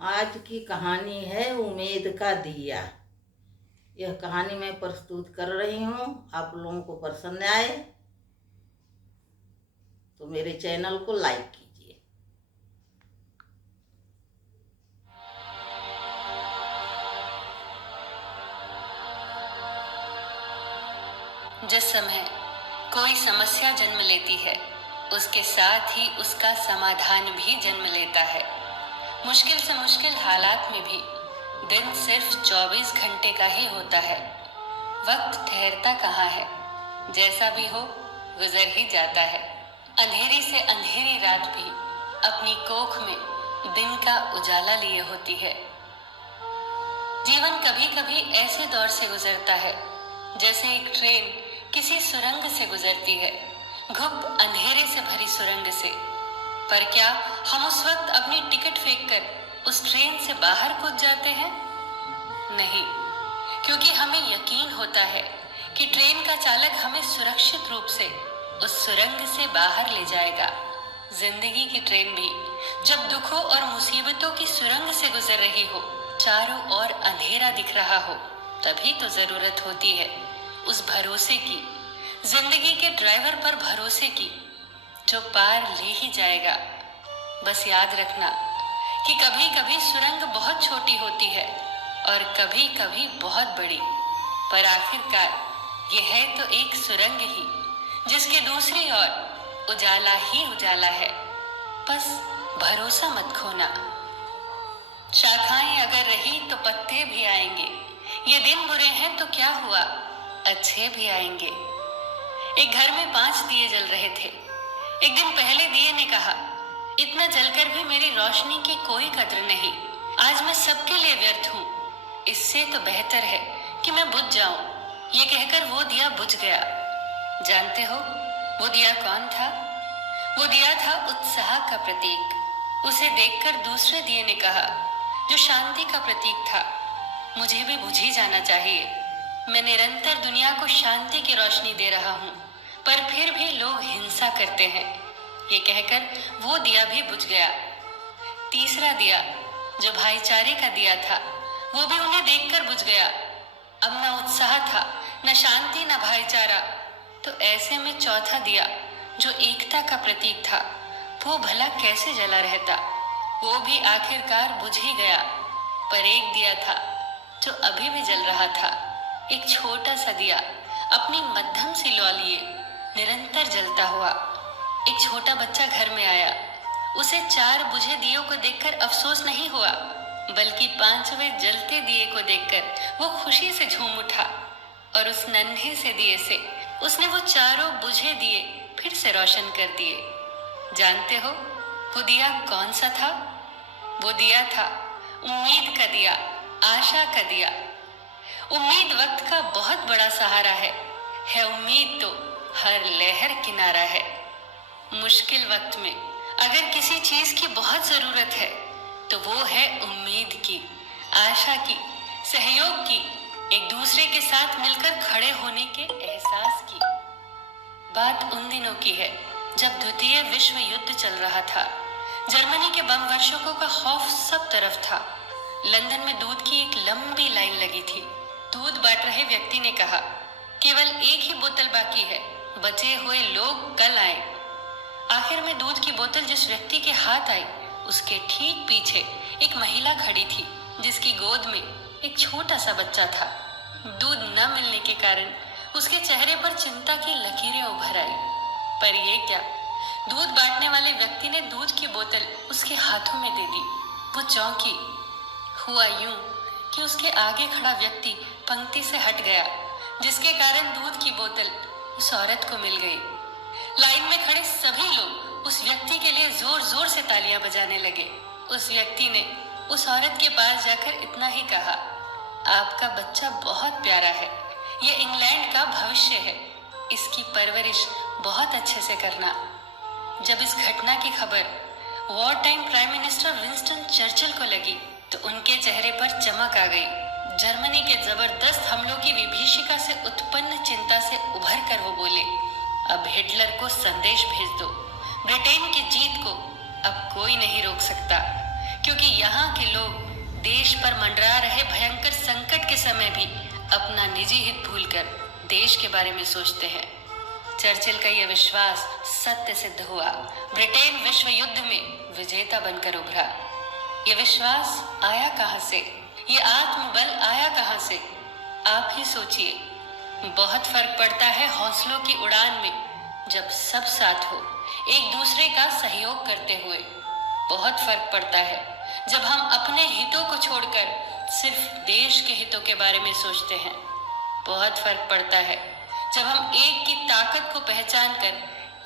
आज की कहानी है उम्मीद का दिया। यह कहानी मैं प्रस्तुत कर रही हूँ। आप लोगों को पसंद आए तो मेरे चैनल को लाइक कीजिए। जिस समय कोई समस्या जन्म लेती है, उसके साथ ही उसका समाधान भी जन्म लेता है। मुश्किल से मुश्किल हालात में भी दिन सिर्फ 24 घंटे का ही होता है। वक्त ठहरता कहाँ है, जैसा भी हो गुजर ही जाता है। अंधेरी से अंधेरी रात भी अपनी कोख में दिन का उजाला लिए होती है। जीवन कभी कभी ऐसे दौर से गुजरता है जैसे एक ट्रेन किसी सुरंग से गुजरती है, घुप अंधेरे से भरी सुरंग से। पर क्या हम उस वक्त अपनी टिकट फेंककर उस ट्रेन से बाहर कूद जाते हैं? नहीं, क्योंकि हमें यकीन होता है कि ट्रेन का चालक हमें सुरक्षित रूप से उस सुरंग से बाहर ले जाएगा। जिंदगी की ट्रेन भी जब दुखों और मुसीबतों की सुरंग से गुजर रही हो, चारों ओर अंधेरा दिख रहा हो, तभी तो जरूरत होती है उस भरोसे की, जिंदगी के ड्राइवर पर भरोसे की, जो पार ले ही जाएगा। बस याद रखना कि कभी कभी सुरंग बहुत छोटी होती है और कभी कभी बहुत बड़ी, पर आखिरकार यह है तो एक सुरंग ही, जिसके दूसरी ओर उजाला ही उजाला है। बस भरोसा मत खोना। शाखाएं अगर रही तो पत्ते भी आएंगे। ये दिन बुरे हैं तो क्या हुआ, अच्छे भी आएंगे। एक घर में 5 दिए जल रहे थे। एक दिन पहले दिए ने कहा, इतना जलकर भी मेरी रोशनी की कोई कद्र नहीं। आज मैं सबके लिए व्यर्थ हूँ। इससे तो बेहतर है कि मैं बुझ जाऊं। ये कहकर वो दिया बुझ गया। जानते हो वो दिया कौन था? वो दिया था उत्साह का प्रतीक। उसे देखकर दूसरे दिए ने कहा, जो शांति का प्रतीक था, मुझे भी बुझ ही जाना चाहिए। मैं निरंतर दुनिया को शांति की रोशनी दे रहा हूँ, पर फिर भी लोग हिंसा करते हैं। ये कहकर वो दिया भी बुझ गया। तीसरा दिया, जो भाईचारे का दिया था, वो भी उन्हें देखकर बुझ गया। अब न उत्साह था, न शांति, न भाईचारा। तो ऐसे में चौथा दिया, जो एकता का प्रतीक था, वो भला कैसे जला रहता? वो भी आखिरकार बुझ ही गया। पर एक दिया था जो अभी भी जल रहा था। एक छोटा सा दिया अपनी मध्यम सी लौ लिए निरंतर जलता हुआ। एक छोटा बच्चा घर में आया। उसे 4 बुझे दियों को देखकर अफसोस नहीं हुआ, बल्कि 5वें जलते दिए को देखकर वो खुशी से झूम उठा और उस नन्हे से दिए से उसने वो चारों बुझे दिए फिर से रोशन कर दिए। जानते हो वो दिया कौन सा था? वो दिया था उम्मीद का दिया, आशा का दिया। उम्मीद वक्त का बहुत बड़ा सहारा है उम्मीद तो हर लहर किनारा है। मुश्किल वक्त में अगर किसी चीज की बहुत जरूरत है तो वो है उम्मीद की, आशा की, सहयोग की, एक दूसरे के साथ मिलकर खड़े होने के एहसास की। बात उन दिनों की है जब द्वितीय विश्व युद्ध चल रहा था। जर्मनी के बम वर्षकों का खौफ सब तरफ था। लंदन में दूध की एक लंबी लाइन लगी थी। दूध बांट रहे व्यक्ति ने कहा, केवल एक ही बोतल बाकी है, बचे हुए लोग कल आए। आखिर में दूध की बोतल जिस व्यक्ति के हाथ आई, उसके ठीक पीछे एक महिला खड़ी थी, जिसकी गोद में एक छोटा सा बच्चा था। दूध न मिलने के कारण उसके चेहरे पर चिंता की लकीरें उभर आई। पर ये क्या, दूध बांटने वाले व्यक्ति ने दूध की बोतल उसके हाथों में दे दी। वो चौंकी। हुआ यूं कि उसके आगे खड़ा व्यक्ति पंक्ति से हट गया, जिसके कारण दूध की बोतल उस औरत को मिल गई। लाइन में खड़े सभी लोग उस व्यक्ति के लिए जोर जोर से तालियां बजाने लगे। उस व्यक्ति ने उस औरत के पास जाकर इतना ही कहा, आपका बच्चा बहुत प्यारा है, ये इंग्लैंड का भविष्य है, इसकी परवरिश बहुत अच्छे से करना। जब इस घटना की खबर war time prime minister Winston Churchill को लगी तो उनके चेहरे पर चमक आ गई। जर्मनी के जबरदस्त हमलों की विभीषिका से उत्पन्न चिंता से उभर कर वो बोले, अब हिटलर को संदेश भेज दो। ब्रिटेन की जीत को अब कोई नहीं रोक सकता, क्योंकि यहाँ के लोग देश पर मंडरा रहे भयंकर संकट के समय भी अपना निजी हित भूलकर देश के बारे में सोचते हैं। चर्चिल का यह विश्वास सत्य सिद्ध हुआ। ब्रिटेन विश्व युद्ध में विजेता बनकर उभरा। ये विश्वास आया कहां से? ये आत्मबल आया कहां से? आप ही सोचिए। बहुत फर्क पड़ता है हौसलों की उड़ान में जब सब साथ हो, एक दूसरे का सहयोग करते हुए। बहुत फर्क पड़ता है जब हम अपने हितों को छोड़कर सिर्फ देश के हितों के बारे में सोचते हैं। बहुत फर्क पड़ता है जब हम एक की ताकत को पहचान कर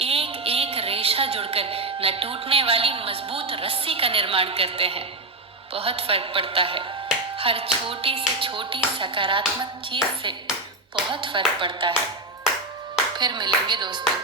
एक एक रेशा जुड़कर न टूटने वाली मजबूत रस्सी का निर्माण करते हैं। बहुत फर्क पड़ता है हर छोटी से छोटी सकारात्मक चीज से। बहुत फर्क पड़ता है। फिर मिलेंगे दोस्तों।